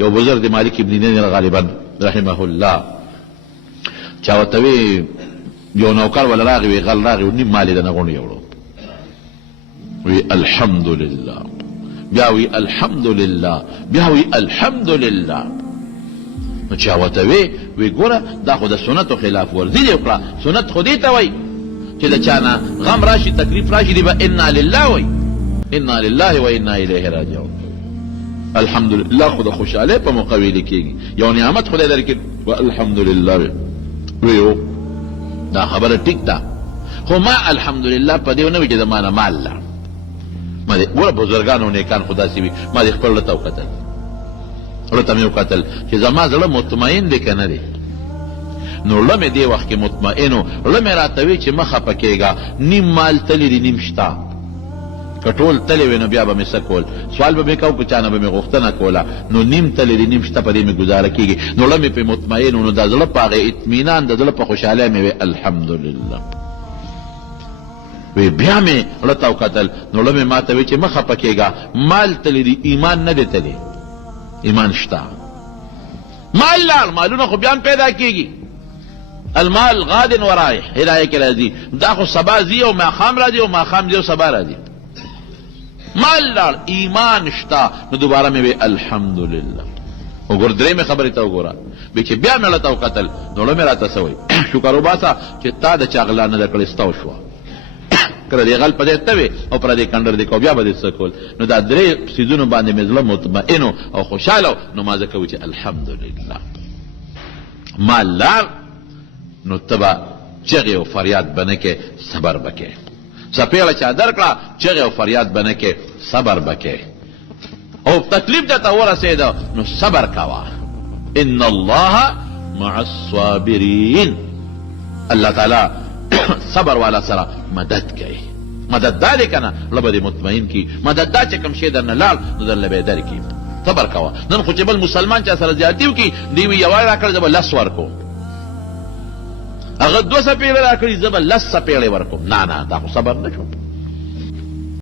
یو بزرگ دی مالک ابن دینر غالبا رحمه الله چا ورته وی یو نوکر ولا راغی وی غل راغی و نیم مال یې دنه غونډ یوړو وی الحمدلله بیا وی الحمدلله بیا وی الحمدلله نو چا ورته وی ګوره دا خو د سنتو خلاف ورزي دی وکړه سنت خو دې ته وایي چې د چا نه غم راشي تکلیف راشي دی به انا لله وایي انا لله و انا الیه راجعون الحمدلله خو د خوشحالۍ په موقع ویل کېږي یو نعمت خدای درکړي و الحمدلله ویو دا خبره ټیک ده خو ما الحمدلله په دې ونه وي چې زما نه مال لاړ ما دې ګوره بزرګانو نیکان خو داسې وي ما دې خپل ورته وکتل ورته مې وکتل چې زما زړه مطمئن دی که نه دی نو له مې دې وخت کې مطمئن و له مې راته وي چې مه خفه کېږه نیم مال تلي دي نیم شته که ټول تلې وي نو بیا به مې څه کول سوال به مې کو که چا نه به مې غوښتنه کوله نو نیم تلې دي نیم شته په دې مې ګزاره کېږي نو له مې پرې مطمئن و نو د زړه په هغې اطمینان د زړه په خوشحالۍ مې وی الحمدلله وی بیا مې ړه ته وکتل نو له مې ما ته وی چې مه خفه کېږه مال تلې دي ایمان نه دی تلې ایمان شته مال لاړ مالونه خو بیا پیدا کېږي المال غاد و رایح هدایه کې راځي دا خو سبا ځي او ماښام راځي او ماښام ځي او سبا راځي مال لاړ ایمان شته نو دوباره مې وی الحمدلله وګوره درېیمې خبرې ته وګوره وی چې بیا مې له ته وکتل نو له مې راته څه وایي شکر وباسه چې تا د چا غلا نه ده کړې ستا وشوه کله دې غل په دې ته وې او پردې کنډر دې کو بیا به دې څه کول نو دا درې څیزونو باندې مې زړه مطمئن او خوشحاله نو ما ځکه وی چې الحمدلله مال لاړ نو ته به چغې او فریاد به نه کې صبر به کې څپېړه چا درکړه چغې او فریاد به نه کې صبر به کې او تکلیف درته ورسېده نو صبر کوه ان الله مع الصابرین الله تعالی صبر والا سره مدد کوي مدد دا دی که نه زړه به دې مطمئن کي مدد دا چې کوم شی درنه لاړ نو درله به یې درکي صبر کوه نن خو چې بل مسلمان چا سره زیاتي وکړي دوی وي یوه راکړه زه به لس ورکوم هغه 2 څپېړې راکړي زه به 10 څپېړې ورکوم نه دا خو صبر نه شو